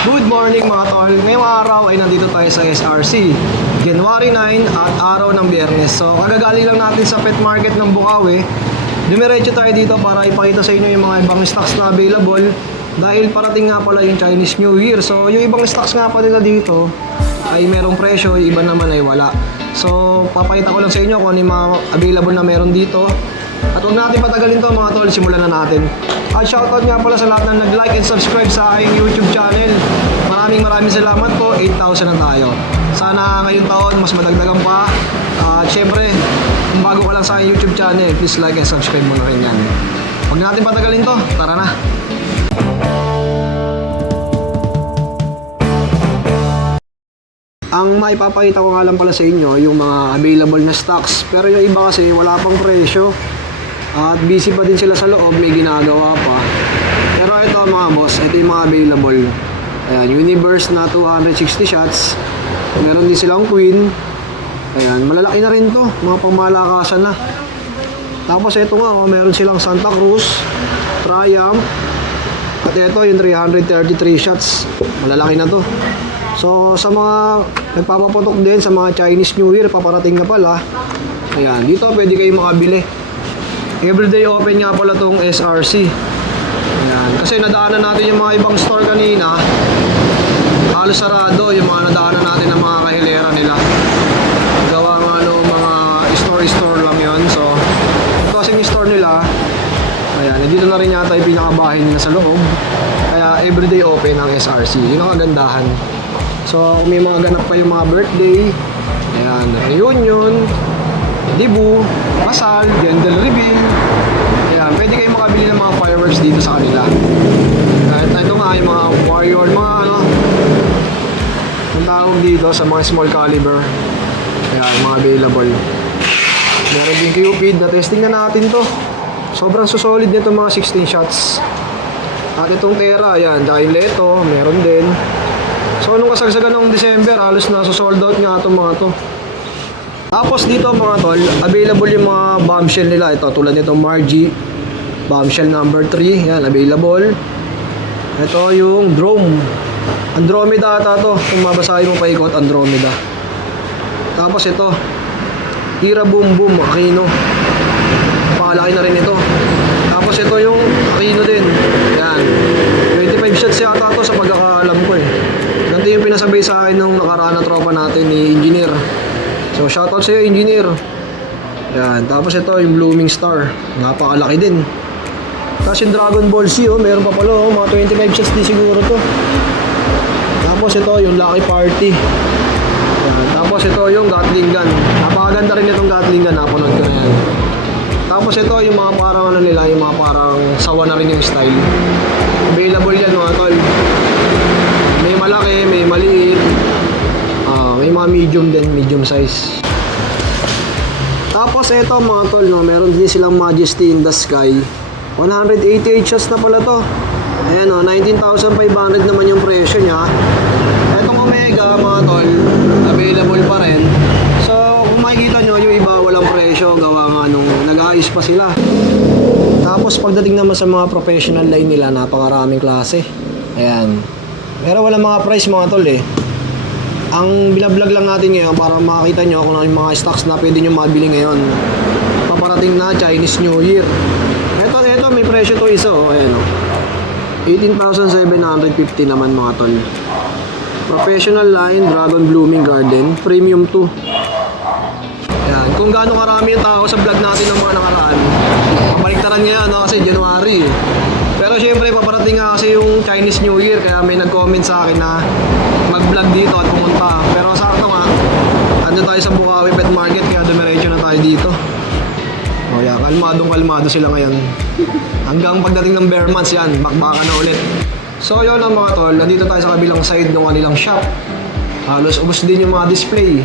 Good morning mga tol. Ngayong araw ay nandito tayo sa SRC. January 9 at araw ng Biyernes. So kagagaling lang natin sa pet market ng Bukawi. Dumiretso tayo dito para ipakita sa inyo yung mga ibang stocks na available. Dahil parating nga pala yung Chinese New Year. So yung ibang stocks nga pala dito ay merong presyo, yung iba naman ay wala. So papakita ko lang sa inyo kung ano yung mga available na meron dito. At huwag natin patagalin to mga tol, simulan na natin. At shoutout nga pala sa lahat ng nag-like and subscribe sa aking YouTube channel. Maraming salamat po, 8,000 na tayo. Sana ngayong taon mas madagdagan pa. At syempre, kung bago ka lang sa aking YouTube channel, please like and subscribe mo na rin yan. Huwag natin patagalin to, tara na. Ang maipapakita ko nga lang pala sa inyo yung mga available na stocks. Pero yung iba kasi wala pang presyo. At busy pa din sila sa loob, may ginagawa pa. Pero ito mga boss, ito yung mga available. Ayan, Universe na 260 shots. Meron din silang Queen. Ayan, malalaki na rin to, mga pangmalakasan na. Tapos ito nga, meron silang Santa Cruz, Triumph. At ito yung 333 shots. Malalaki na to. So sa mga nagpapaputok din sa mga Chinese New Year, paparating na pala. Ayan, dito pwede kayo makabili. Everyday open nga pala tong SRC. Ayan, kasi nadaanan natin yung mga ibang store kanina. Halos sarado yung mga nadaanan natin ng mga kahilera nila. Gawa nga mga store lang yon. So ito kasing store nila. Ayan, dito na rin yata yung pinakabahay nila sa loob. Kaya everyday open ang SRC. Yun ang kagandahan. So kung may mga ganap pa yung mga birthday, ayan, reunion, dibu, kasal, gender reveal, ayan, pwede kayong makabili ng mga fireworks dito sa kanila. At ito nga yung mga warrior, mga ang tawag dito sa mga small caliber. Ayan, mga available. Meron din Cupid, na testing na natin to. Sobrang susolid nito, mga 16 shots. At itong Terra, ayan, dahil Leto, meron din. So nung kasagsagan ng December, halos nasa sold out nga itong mga to. Tapos dito mga tol, available yung mga bombshell nila. Ito, tulad nitong Margie bombshell number 3, yan, available. Ito yung Drome Andromeda ata to, kung mabasahin mo paikot, Andromeda. Tapos ito Tira Boom Boom Aquino, makalaki na rin ito. Tapos ito yung Aquino din, yan, 25 shots yata to sa pagkakaalam ko eh. Ganito yung pinasabay sa akin nung nakaraan na tropa natin ni Engineer. So shoutout sa iyo, Engineer. Yan, tapos ito yung Blooming Star, napakalaki din. Tapos yung Dragon Ball Z, meron pa pala, mga 25 shots din siguro to. Tapos ito yung Lucky Party. Yan, tapos ito yung Gatling Gun, napakaganda rin itong Gatling Gun, napanood ko na yan. Tapos ito yung mga parang ano nila, yung mga parang sawa na rin yung style. Available yan mga tol. May malaki, may maliit. May mga medium din, medium size. Tapos ito mga tol, no, meron din silang Majesty in the Sky. 188 shots na pala to. Ayan o, 19,500 naman yung presyo niya. Etong Omega mga tol, available pa rin. So kung makikita nyo, yung iba walang presyo, gawa nga nung nag-aayos pa sila. Tapos pagdating naman sa mga professional line nila, napakaraming klase. Ayan. Pero walang mga price mga tol eh. Ang binablog lang natin ngayon para makita nyo kung ano yung mga stocks na pwede nyo mabili ngayon. Paparating na Chinese New Year. Ito may presyo to isa oh. Ayan oh. 18,750 naman mga tol. Professional line, Dragon Blooming Garden, Premium 2. Ayan. Kung gaano karami yung tao sa vlog natin ng mga nakaraan, pabaliktaran ngayon no? Kasi January. Pero syempre paparating nga kasi yung Chinese New Year, kaya may nag-comment sa akin na mag-vlog dito at pumunta. Pero sakto nga, andun tayo sa Bukawi Pet Market, kaya dumiretso na tayo dito. O yan, kalmado sila ngayon. Hanggang pagdating ng bare months yan, bakbakan na ulit. So yun lang mga tol, nandito tayo sa kabilang side ng kanilang shop. Halos ubos din yung mga display.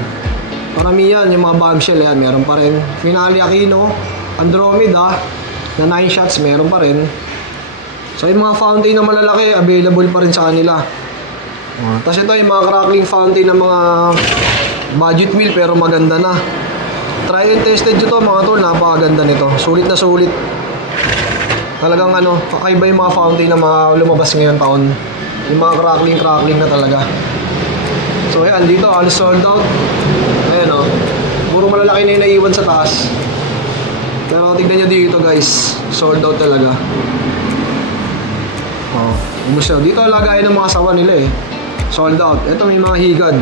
Paramihan, yung mga bombshell yan, meron pa rin. Finale Aquino, Andromeda, na 9 shots, meron pa rin. So yung mga fountain na malalaki, available pa rin sa kanila. Tapos ito yung mga crackling fountain ng mga budget wheel pero maganda na. Try and tested ito mga tol, napakaganda nito. Sulit na sulit. Talagang kakaiba yung mga fountain na mga lumabas ngayon taon. Yung mga crackling na talaga. So ayan, dito halos sold out. Ayan o. Puro malalaki na yung naiwan sa taas. Pero tignan nyo dito guys. Sold out talaga. Oh, ubos na. Dito lagayan ng mga sawa nila eh. Sold out. Ito may mga higad.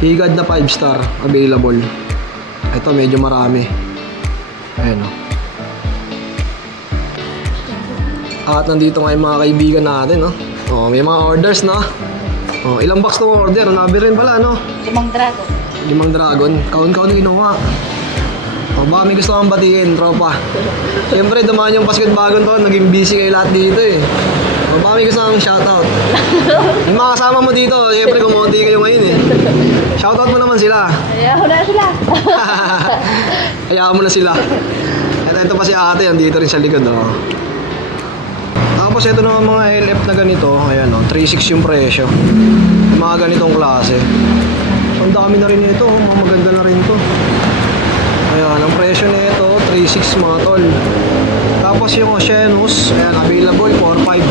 Higad na 5 star available. Ito medyo marami. Ayan o. At nandito nga yung mga kaibigan natin, no? Oh, may mga orders, no? Oh, ilang box na order? Nabi rin pala, no? 5 dragon. 5 dragon. Kaun-kaun yung inuha. Oh, baka may gusto kang batiin, tropa. Siyempre, dumaan yung Pasko't Bagong Taon. Naging busy kayo lahat dito, eh. Oh, baka may gusto kang shoutout. Yung mga kasama mo dito, siyempre, kumonti kayo ngayon, eh. Shoutout mo naman sila. Ayaw na sila. Hayaan mo na sila. Ito pa si ate, andito rin sa likod, oh. Tapos ito na mga LF na ganito, ayan o, 3.6 yung presyo. Yung mga ganitong klase. So, ang dami na rin ito, mga maganda na rin ito. Ayan, ang presyo nito 3.6 mga tol. Tapos yung Oceanus, ayan, available 4.5.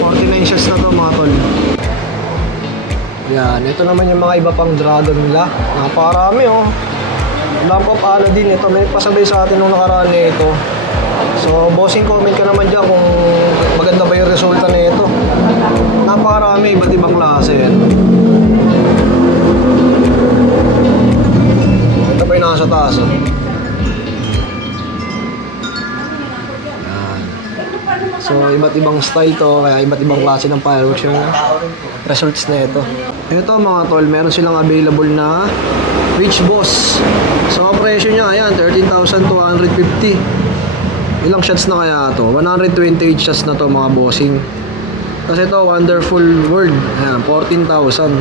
49 shots na to mga tol. Ayan, ito naman yung mga iba pang dragon nila. Napakarami oh. Lamp of ano din ito, may pasabay sa atin nung nakaraan nito. So, bossing, comment ka naman dyan kung maganda ba yung resulta nito. Napakarami, iba't ibang klase yan. Ito pa yung nasa taas. Oh. Yan. So, iba't ibang style to, kaya iba't ibang klase ng fireworks yung results na ito. Ito mga tol, meron silang available na Rich Boss. So, ang presyo niya, ayan, 13,250. Ilang shots na kaya to? 128 shots na to mga bossing. Kasi ito, Wonderful World. Ayan, 14,000.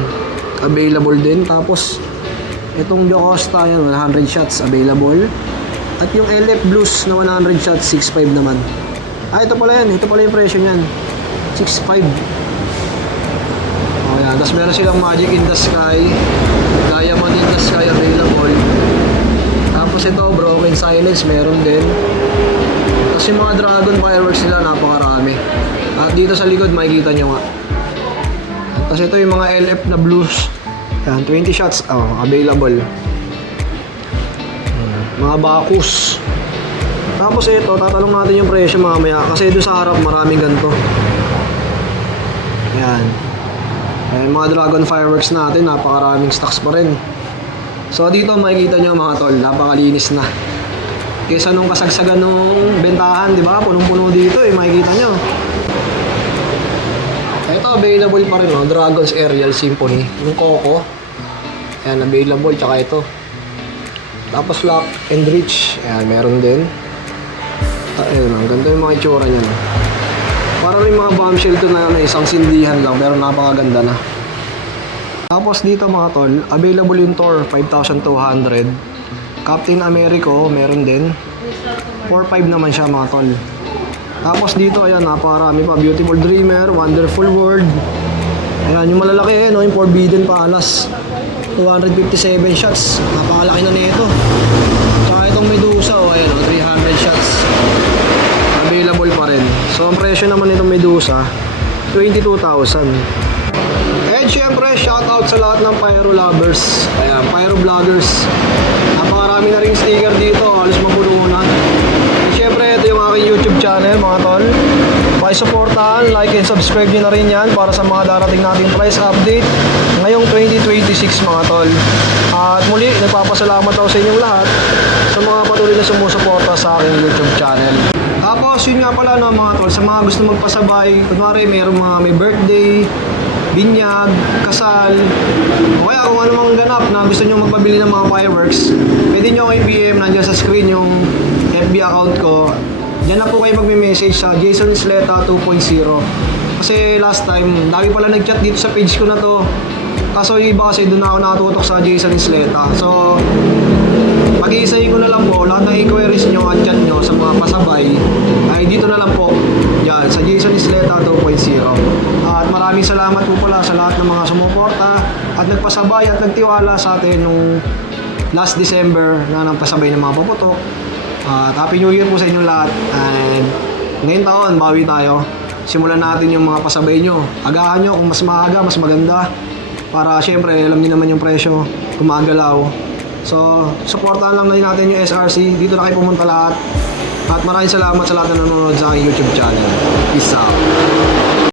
Available din. Tapos, itong Jocosta, yan, 100 shots available. At yung LF Blues na 100 shots, 6.5 naman. Ah, ito pala yan. Ito pala yung presyo niyan. 6.5. O, yan. Tapos meron silang Magic in the Sky. Diamond in the Sky available. Tapos ito, Broken Silence, meron din. Tapos yung mga dragon fireworks nila, napakarami. At dito sa likod, makikita nyo nga. Tapos ito yung mga LF na blues. Yan, 20 shots, available. Mga Bacchus. Tapos ito, tatalong natin yung presyo mamaya. Kasi doon sa harap, maraming ganito. Yan. Ayan, mga dragon fireworks natin, napakaraming stocks pa rin. So dito, makikita nyo mga tol, napakalinis na. Kesa nung kasagsagan nung bentahan, di ba? Punong-puno dito eh, makikita nyo. Ito, available pa rin, no? Dragon's Aerial Symphony. Yung Coco. Ayan, available. Tsaka ito. Tapos Lock and Reach. Ayan, meron din. Ayan, ang ganda yung mga itsura niyan. Para rin mga bombshell to na isang sindihan lang, pero napakaganda na. Tapos dito mga tol, available yung Thor, 5,200. Captain Americo, meron din. 4.5 naman siya mga tol. Tapos dito, ayan, napakarami pa. Beautiful Dreamer, Wonderful World. Ayan, yung malalaki, no, yung Forbidden Palace. 257 shots. Napakalaki na nito. Tsaka itong Medusa, oh, ayan, 300 shots. Available pa rin. So, ang presyo naman itong Medusa, 22,000. And syempre, shoutout sa lahat ng pyro lovers. Ayan, pyro vloggers. Napakarami na ring sticker dito, halos mapuno na. And syempre, ito yung aking YouTube channel, mga tol. Pakisuportahan, like and subscribe nyo na rin yan para sa mga darating nating price update ngayong 2026 mga tol. At muli, nagpapasalamat ako sa inyong lahat sa mga patuloy na sumusuporta sa aking YouTube channel. Tapos, yun nga pala no, mga tol, sa mga gusto magpasabay, kunwari mayroong mga may birthday, binyag, kasal, o kaya kung ano mang ganap na gusto nyo magpabili ng mga fireworks, pwede nyo kayo PM, nandiyan sa screen yung FB account ko. Diyan na po kayo magme-message sa Jason Isleta 2.0. Kasi last time, dami pala nag-chat dito sa page ko na to. Kaso yung iba kasi doon ako nakatutok sa Jason Isleta. So, mag-iisahin ko na lang po lahat ng inquiries nyo at chat nyo sa mga pasabay ay dito na lang po. Yan, sa Jason Isleta 2.0. At maraming salamat po pala sa lahat ng mga sumuporta at nagpasabay at nagtiwala sa atin nung last December na nagpasabay ng mga paputok. At Happy New Year po sa inyo lahat. And ngayong taon, bawi tayo. simulan natin yung mga pasabay nyo. Agahan nyo kung mas maaga, mas maganda. Para syempre, alam niyo naman yung presyo, gumagalaw. So, supportahan lang natin yung SRC. Dito na kayo pumunta lahat. At maraming salamat sa lahat na nanonood sa aking YouTube channel. Peace out.